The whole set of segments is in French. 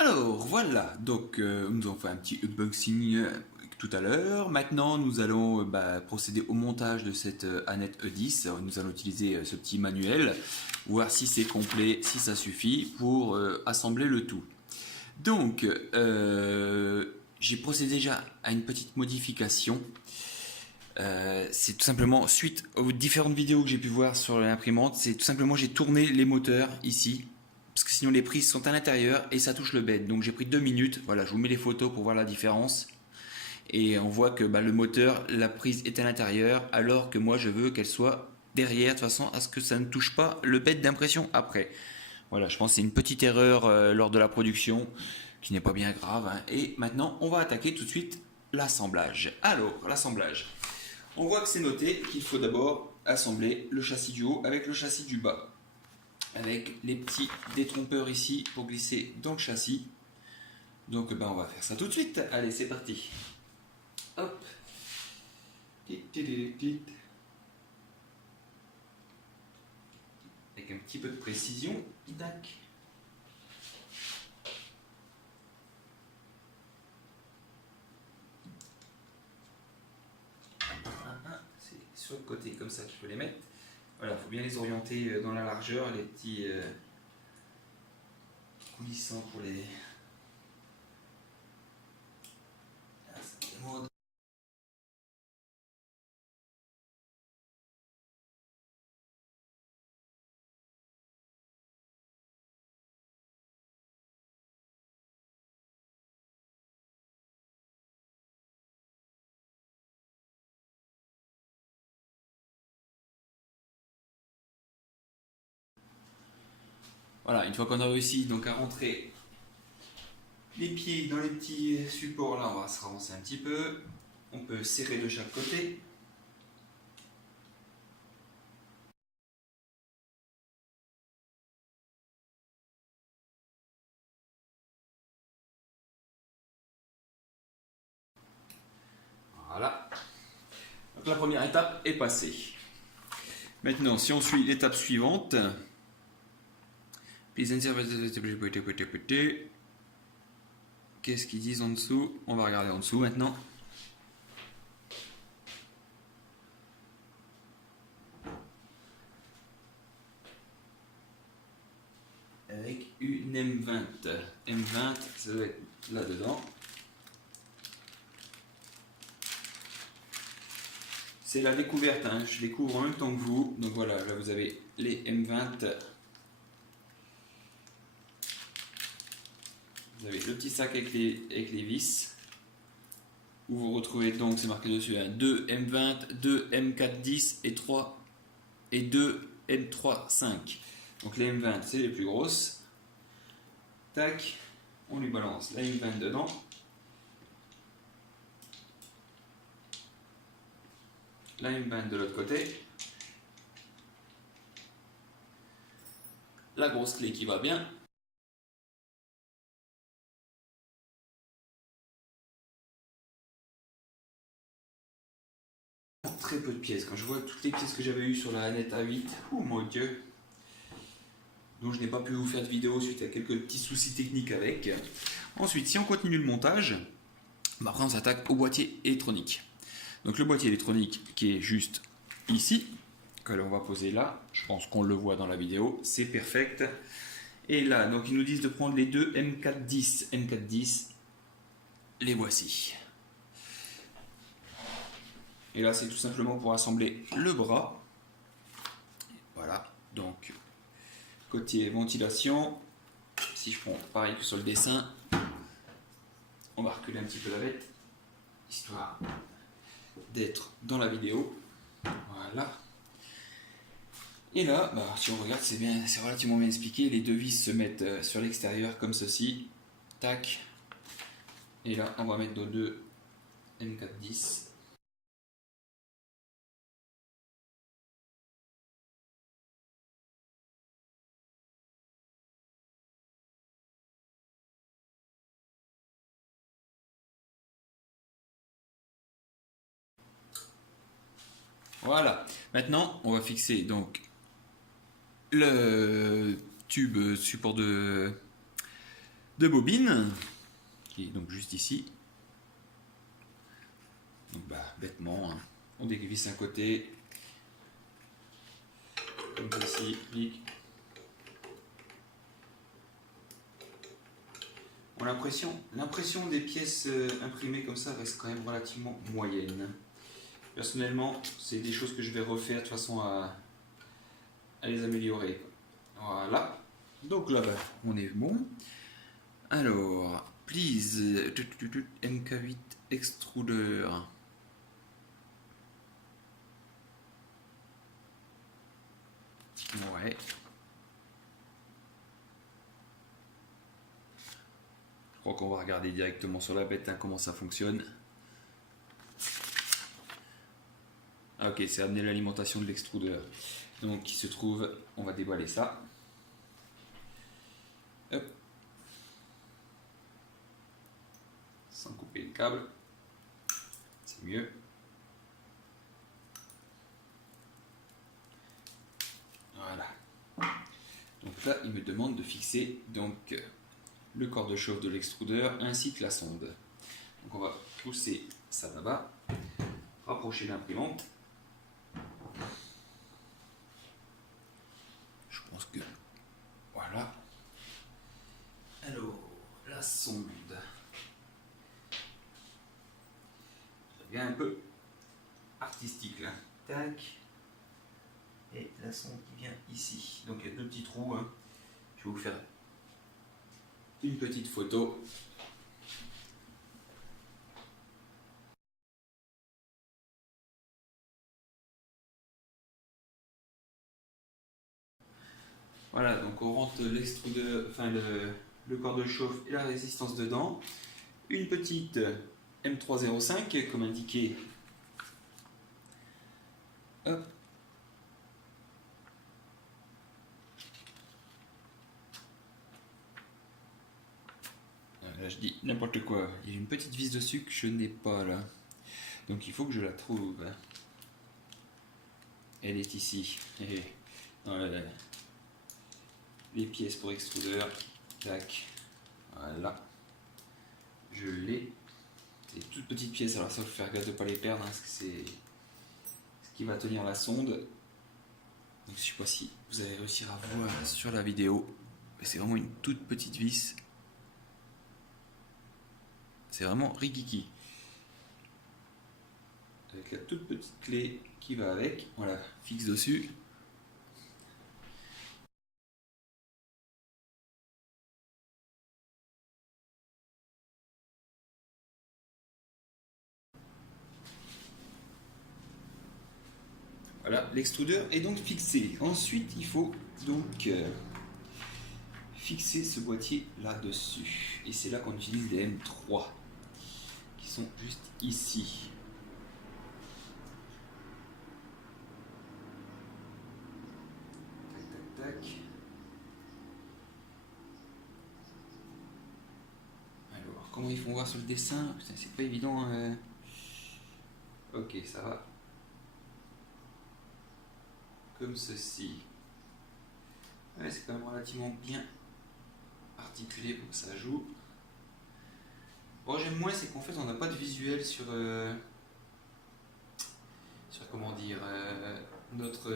Alors voilà, donc nous avons fait un petit unboxing tout à l'heure. Maintenant, nous allons procéder au montage de cette Annette E10. Alors, nous allons utiliser ce petit manuel, voir si c'est complet, si ça suffit pour assembler le tout. Donc, j'ai procédé déjà à une petite modification. C'est tout simplement suite aux différentes vidéos que j'ai pu voir sur l'imprimante, c'est tout simplement j'ai tourné les moteurs ici parce que sinon les prises sont à l'intérieur et ça touche le bed. Donc j'ai pris 2 minutes. Voilà, je vous mets les photos pour voir la différence et on voit que le moteur, la prise est à l'intérieur alors que moi je veux qu'elle soit derrière de façon à ce que ça ne touche pas le bed d'impression après. Voilà, je pense que c'est une petite erreur lors de la production qui n'est pas bien grave, hein. Et maintenant on va attaquer tout de suite l'assemblage. Alors l'assemblage. On voit que c'est noté qu'il faut d'abord assembler le châssis du haut avec le châssis du bas. Avec les petits détrompeurs ici pour glisser dans le châssis. Donc on va faire ça tout de suite. Allez, c'est parti. Hop. Avec un petit peu de précision. Tac. C'est sur le côté comme ça qu'il faut les mettre. Voilà, il faut bien les orienter dans la largeur, les petits coulissants pour les... Voilà, une fois qu'on a réussi donc à rentrer les pieds dans les petits supports là, on va se ravancer un petit peu. On peut serrer de chaque côté. Voilà. Donc la première étape est passée. Maintenant, si on suit l'étape suivante, qu'est-ce qu'ils disent en dessous? On va regarder en dessous maintenant. Avec une M20. M20, ça doit être là-dedans. C'est la découverte, hein. Je découvre en même temps que vous. Donc voilà, là vous avez les M20. Vous avez le petit sac avec les vis. Où vous retrouvez donc, c'est marqué dessus, hein, 2 M20, 2 M410 et 3 et 2 M35. Donc les M20, c'est les plus grosses. Tac, on lui balance la M20 dedans. La M20 de l'autre côté. La grosse clé qui va bien. Très peu de pièces. Quand je vois toutes les pièces que j'avais eues sur la Annette A8, oh mon dieu. Donc je n'ai pas pu vous faire de vidéo suite à quelques petits soucis techniques avec. Ensuite, si on continue le montage, après on s'attaque au boîtier électronique. Donc le boîtier électronique qui est juste ici, que l'on va poser là, je pense qu'on le voit dans la vidéo, c'est perfect. Et là, donc ils nous disent de prendre les deux M410. M410, les voici. Et là, c'est tout simplement pour assembler le bras. Voilà, donc côté ventilation, si je prends pareil que sur le dessin, on va reculer un petit peu la bête, histoire d'être dans la vidéo. Voilà. Et là, si on regarde, c'est relativement bien expliqué. Les deux vis se mettent sur l'extérieur comme ceci. Tac. Et là, on va mettre nos deux M410. Voilà. Maintenant, on va fixer donc le tube support de de bobine, qui est donc juste ici. Donc bêtement, hein, on dévisse un côté, comme ceci, clic. Bon, l'impression des pièces imprimées comme ça reste quand même relativement moyenne. Personnellement, c'est des choses que je vais refaire de façon à les améliorer. Voilà. Donc là, on est bon. Alors, please, MK8 extruder. Ouais. Je crois qu'on va regarder directement sur la bête, hein, comment ça fonctionne. Ah, ok, c'est amener l'alimentation de l'extruder. Donc il se trouve, on va déballer ça. Hop. Sans couper le câble. C'est mieux. Voilà. Donc là, il me demande de fixer donc le corps de chauffe de l'extruder ainsi que la sonde. Donc on va pousser ça là-bas, rapprocher l'imprimante. Je pense que voilà. Alors, la sonde. Ça devient un peu artistique là. Tac. Et la sonde qui vient ici. Donc il y a deux petits trous. Hein. Je vais vous faire une petite photo. Voilà, donc on rentre l'extruder, enfin le corps de chauffe et la résistance dedans. Une petite M305 comme indiqué. Hop. Là je dis n'importe quoi. Il y a une petite vis dessus que je n'ai pas là. Donc il faut que je la trouve. Elle est ici. Voilà. Les pièces pour extruder. Tac. Voilà. Je l'ai. C'est des toutes petites pièces, alors ça faut faire gaffe de ne pas les perdre, hein, parce que c'est ce qui va tenir la sonde. Donc je ne sais pas si vous allez réussir à voir sur la vidéo. C'est vraiment une toute petite vis. C'est vraiment rigiki. Avec la toute petite clé qui va avec. Voilà, fixe dessus. Voilà, l'extruder est donc fixé. Ensuite, il faut donc fixer ce boîtier là-dessus. Et c'est là qu'on utilise des M3 qui sont juste ici. Tac, tac, tac. Alors, comment ils font voir sur le dessin? C'est pas évident. Ok, ça va. Comme ceci. Ouais, c'est quand même relativement bien articulé pour que ça joue. Bon, j'aime moins, c'est qu'en fait, on n'a pas de visuel sur comment dire, notre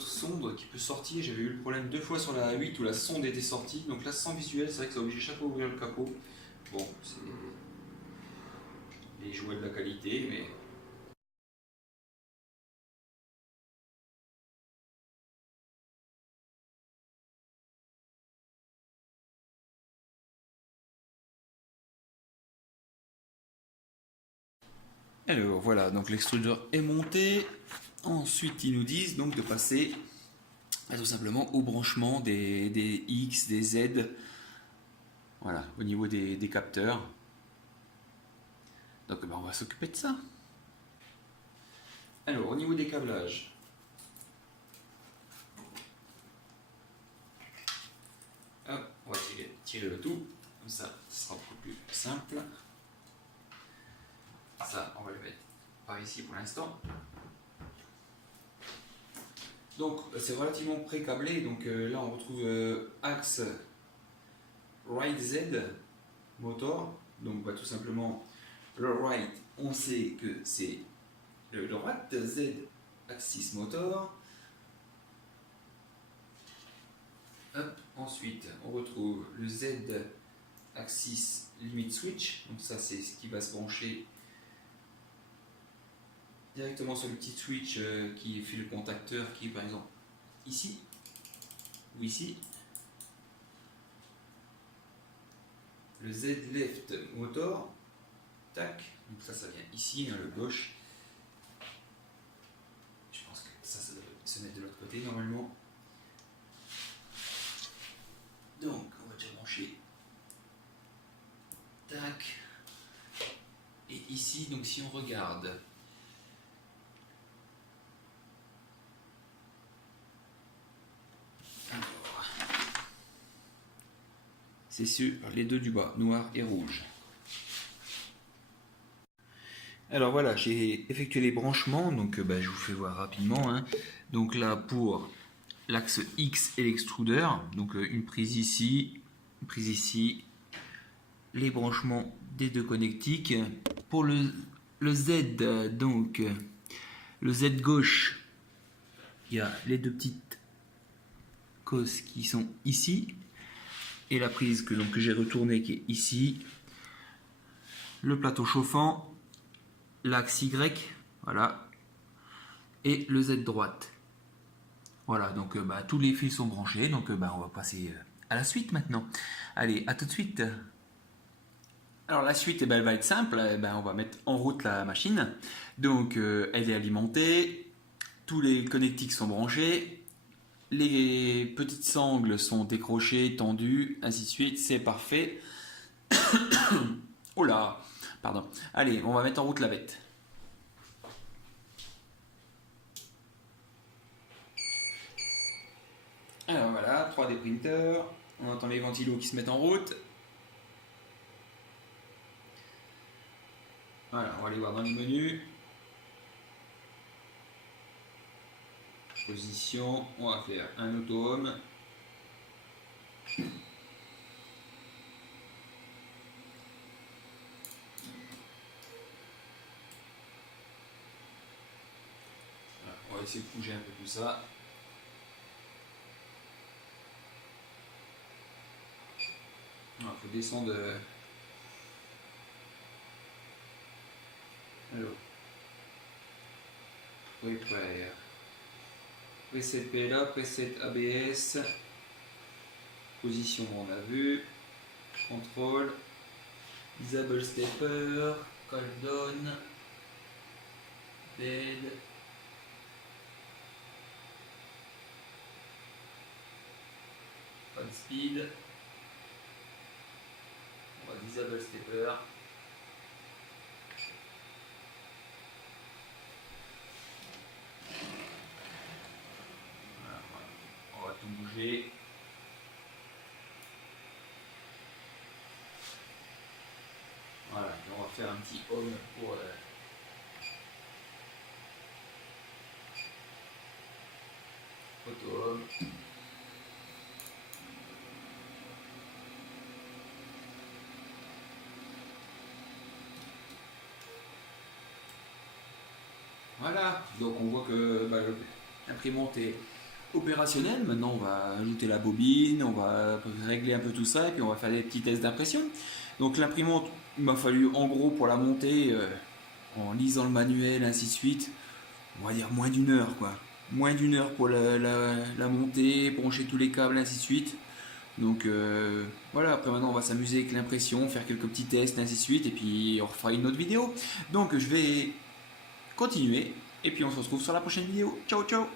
sonde qui peut sortir. J'avais eu le problème 2 fois sur la A8 où la sonde était sortie. Donc là, sans visuel, c'est vrai que ça oblige chaque fois à ouvrir le capot. Bon, c'est les jouets de la qualité, mais... Alors voilà, donc l'extruder est monté. Ensuite, ils nous disent donc de passer tout simplement au branchement des X, des Z, voilà, au niveau des capteurs. Donc on va s'occuper de ça. Alors, au niveau des câblages, hop, on va tirer le tout, comme ça, ce sera beaucoup plus simple. Ça, on va le mettre par ici pour l'instant. Donc c'est relativement pré-câblé, donc là on retrouve axe right Z motor, donc tout simplement le right, on sait que c'est le droite, Z axis motor. Hop, ensuite on retrouve le Z axis limit switch, donc ça c'est ce qui va se brancher directement sur le petit switch qui fait le contacteur qui est par exemple ici ou ici. Le Z left motor, tac, donc ça vient ici, hein, le gauche. Je pense que ça doit se mettre de l'autre côté normalement. Donc on va déjà brancher, tac, et ici donc si on regarde, c'est sur les deux du bas, noir et rouge. Alors voilà, j'ai effectué les branchements, donc je vous fais voir rapidement, hein. Donc là pour l'axe X et l'extrudeur, donc une prise ici, les branchements des deux connectiques. Pour le Z, donc le Z gauche, il y a les deux petites cosses qui sont ici, et la prise que j'ai retournée qui est ici, le plateau chauffant, l'axe Y, voilà, et le Z droite. Voilà, donc tous les fils sont branchés, donc on va passer à la suite maintenant. Allez, à tout de suite. Alors la suite, elle va être simple, on va mettre en route la machine. Donc elle est alimentée, tous les connectiques sont branchés, les petites sangles sont décrochées, tendues, ainsi de suite, c'est parfait. Oh là, pardon. Allez, on va mettre en route la bête. Alors voilà, 3D printer, on entend les ventilos qui se mettent en route. Voilà, on va aller voir dans les menus. Position, on va faire un auto-home. Voilà, on va essayer de bouger un peu tout ça. Il faut descendre. Alors, prepare. Preset PLA, preset ABS. Position, on a vu. Contrôle. Disable stepper. Call down. Bed. Fan speed. On va disable stepper. On va tout bouger. Voilà, et on va faire un petit home pour auto home. Voilà, donc on voit que l'imprimante est opérationnelle. Maintenant, on va ajouter la bobine, on va régler un peu tout ça et puis on va faire des petits tests d'impression. Donc l'imprimante, il m'a fallu en gros pour la monter, en lisant le manuel, ainsi de suite, on va dire moins d'une heure quoi. Moins d'une heure pour la monter, brancher tous les câbles, ainsi de suite. Donc voilà, après maintenant on va s'amuser avec l'impression, faire quelques petits tests, ainsi de suite, et puis on refera une autre vidéo. Donc je vais continuer, et puis on se retrouve sur la prochaine vidéo. Ciao ciao.